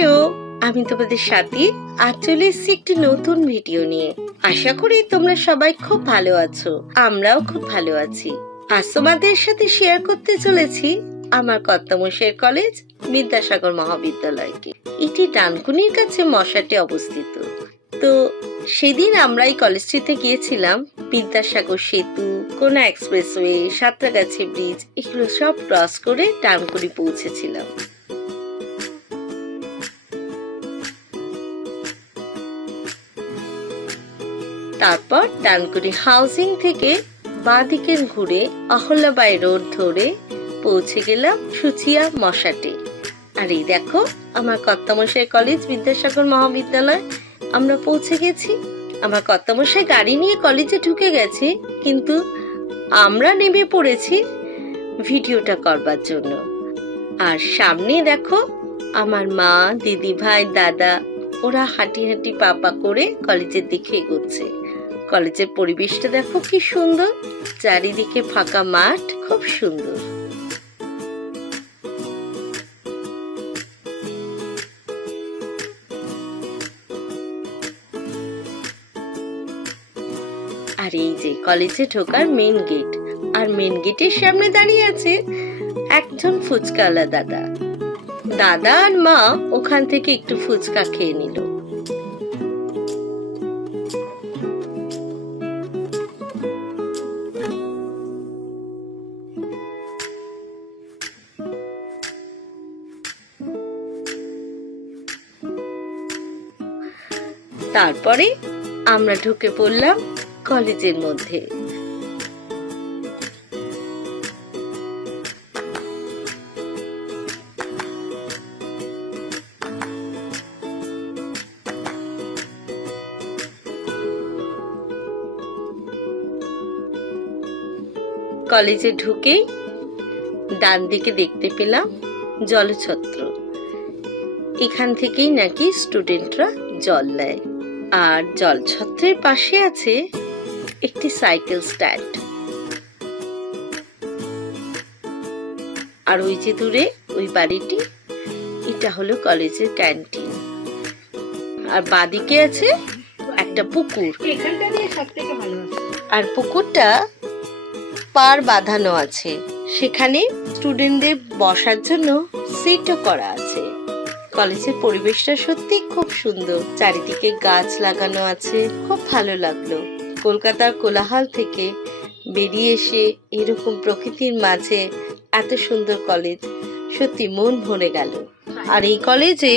Hello, আমি তোমাদের সাথী। আজ চলে এসেছি একটি নতুন ভিডিও নিয়ে। আশা করি তোমরা সবাই খুব ভালো আছো। আমরাও খুব ভালো আছি। আজ তোমাদের সাথে শেয়ার করতে চলেছি আমার কর্তামশাইয়ের কলেজ বিদ্যাসাগর মহাবিদ্যালয়কে। এটি ডানকুনির কাছে মশাটে অবস্থিত। তো সেদিন আমরা এই কলেজটিতে গিয়েছিলাম। বিদ্যাসাগর সেতু, কোনা এক্সপ্রেসওয়ে, সাঁতরাগাছি ব্রিজ এগুলো সব ক্রস করে ডানকুনি পৌঁছেছিলাম। তারপর ডানকুনি হাউজিং থেকে বাঁ দিকে ঘুরে অহল্যাবাই রোড ধরে পৌঁছে গেলাম সুচিয়া মশাটে। আর এই দেখো আমার কর্তামশাই কলেজ বিদ্যাসাগর মহাবিদ্যালয়। আমরা পৌঁছে গেছি। আমার কর্তামশাই গাড়ি নিয়ে কলেজে ঢুকে গেছে, কিন্তু আমরা নেমে পড়েছি ভিডিওটা করবার জন্য। আর সামনে দেখো আমার মা, দিদি ভাই, দাদা ওরা হাঁটি হাঁটি পা করে কলেজের দিকে এগোচ্ছে। কলেজের পরিবেশটা দেখো কি সুন্দর, চারিদিকে ফাঁকা মাঠ, খুব সুন্দর। আর এই যে কলেজে ঢোকার মেন গেট, আর মেন গেটের সামনে দাঁড়িয়ে আছে একজন ফুচকাওয়ালা দাদা। দাদা আর মা ওখান থেকে একটু ফুচকা খেয়ে নিল। তারপরে আমরা ঢুকে পড়লাম কলেজের মধ্যে। কলেজে ঢুকেই ডান দিকে দেখতে পেলাম জলছত্র। এখান থেকেই নাকি স্টুডেন্টরা জল নেয়। আর জলছত্রের পাশে আছে একটি সাইকেল স্ট্যান্ড। আর ওই যে দূরে ওই বাড়িটি, এটা হলো কলেজের ক্যান্টিন। আর বাদিকে আছে একটা পুকুর। আর পুকুরটা পার বাঁধানো আছে, সেখানে স্টুডেন্টদের বসার জন্য সিটও করা আছে। কলেজের পরিবেশটা সত্যি খুব সুন্দর, চারিদিকে গাছ লাগানো আছে, খুব ভালো লাগলো। কলকাতার কোলাহল থেকে বেরিয়ে এসে এরকম প্রকৃতির মাঝে এত সুন্দর কলেজ, সত্যি মন ভরে গেল। আর এই কলেজে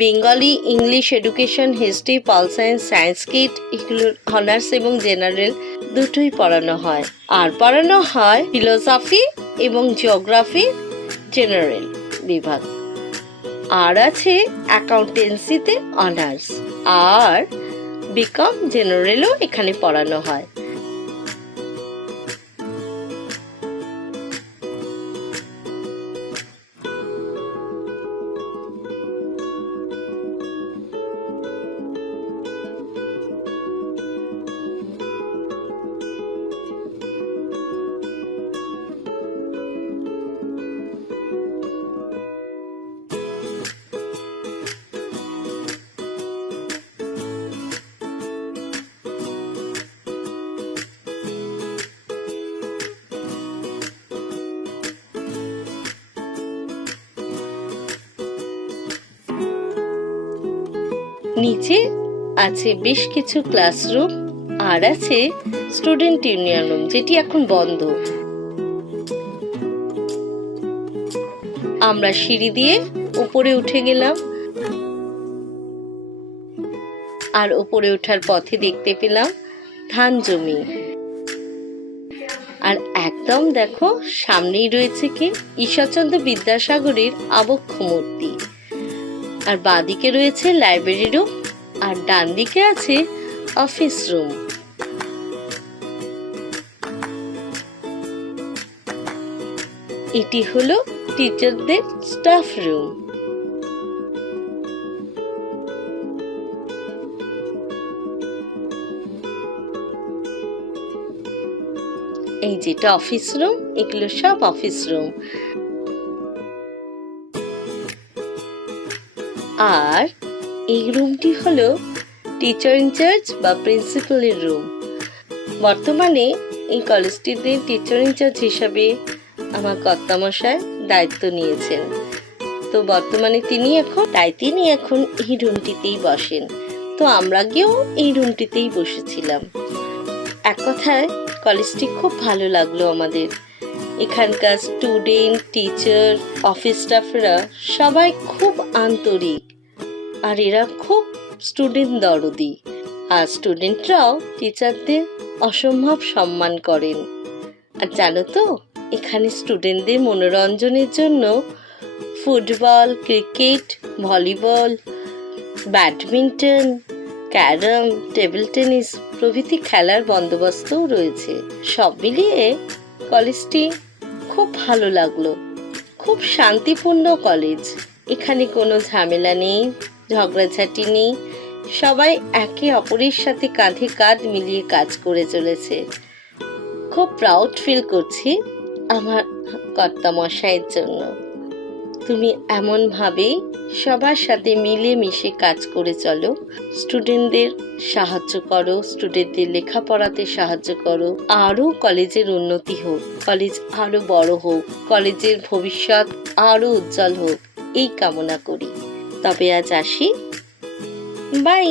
Bengali, English education, history, pol science, সায়েন্সক্রিট এগুলোর অনার্স এবং জেনারেল দুটোই পড়ানো হয়। আর পড়ানো হয় ফিলোসফি এবং জিওগ্রাফি জেনারেল বিভাগ। আর আছে অ্যাকাউন্টেন্সিতে অনার্স, আর বিকম জেনারেলও এখানে পড়ানো হয়। নিচে আছে বেশ কিছু ক্লাসরুম, আর আছে স্টুডেন্ট ইউনিয়ন রুম, যেটি এখন বন্ধ। আমরা সিঁড়ি দিয়ে উপরে উঠে গেলাম। আর উপরে ওঠার পথে দেখতে পেলাম ধান জমি। আর একদম দেখো সামনেই রয়েছে কি ঈশ্বরচন্দ্র বিদ্যাসাগরের আবক্ষ মূর্তি। আর বাঁদিকে রয়েছে লাইব্রেরি রুম, আর ডান দিকে আছে অফিস রুম। এটি হলো টিচারদের স্টাফ রুম। এই যেটা অফিস রুম, এগুলো সব অফিস রুম। আর এই রুমটি হলো টিচার ইনচার্জ বা প্রিন্সিপালের রুম। বর্তমানে এই কলেজটিতে টিচার ইনচার্জ হিসাবে আমার কর্তামশাই দায়িত্ব নিয়েছেন। তো বর্তমানে তিনি এখন এই রুমটিতেই বসেন। তো আমরা গিয়েও এই রুমটিতেই বসেছিলাম। এক কথায় কলেজটি খুব ভালো লাগলো আমাদের। এখানকার স্টুডেন্ট, টিচার, অফিস স্টাফরা সবাই খুব আন্তরিক, আর এরা খুব স্টুডেন্ট দরদি। আর স্টুডেন্টরাও টিচারদের অসম্ভব সম্মান করেন। আর জানো তো, এখানে স্টুডেন্টদের মনোরঞ্জনের জন্য football, cricket, volleyball, badminton, carrom, table tennis প্রভৃতি খেলার বন্দোবস্তও রয়েছে। সব মিলিয়ে কলেজটি খুব ভালো লাগলো। খুব শান্তিপূর্ণ কলেজ। এখানে কোনো ঝামেলা নেই, ঝগড়াঝাটি নেই। সবাই একে অপরের সাথে কাঁধে কাঁধ মিলিয়ে কাজ করে চলেছে। খুব প্রাউড ফিল করছি আমার কর্তামশাইয়ের জন্য। তুমি এমনভাবেই সবার সাথে মিলে মিশে কাজ করে চলো, স্টুডেন্টদের সাহায্য করো, স্টুডেন্টদের লেখাপড়াতে সাহায্য করো। আরও কলেজের উন্নতি হোক, কলেজ আরও বড় হোক, কলেজের ভবিষ্যৎ আরও উজ্জ্বল হোক, এই কামনা করি। তবে আজ আসি, বাই।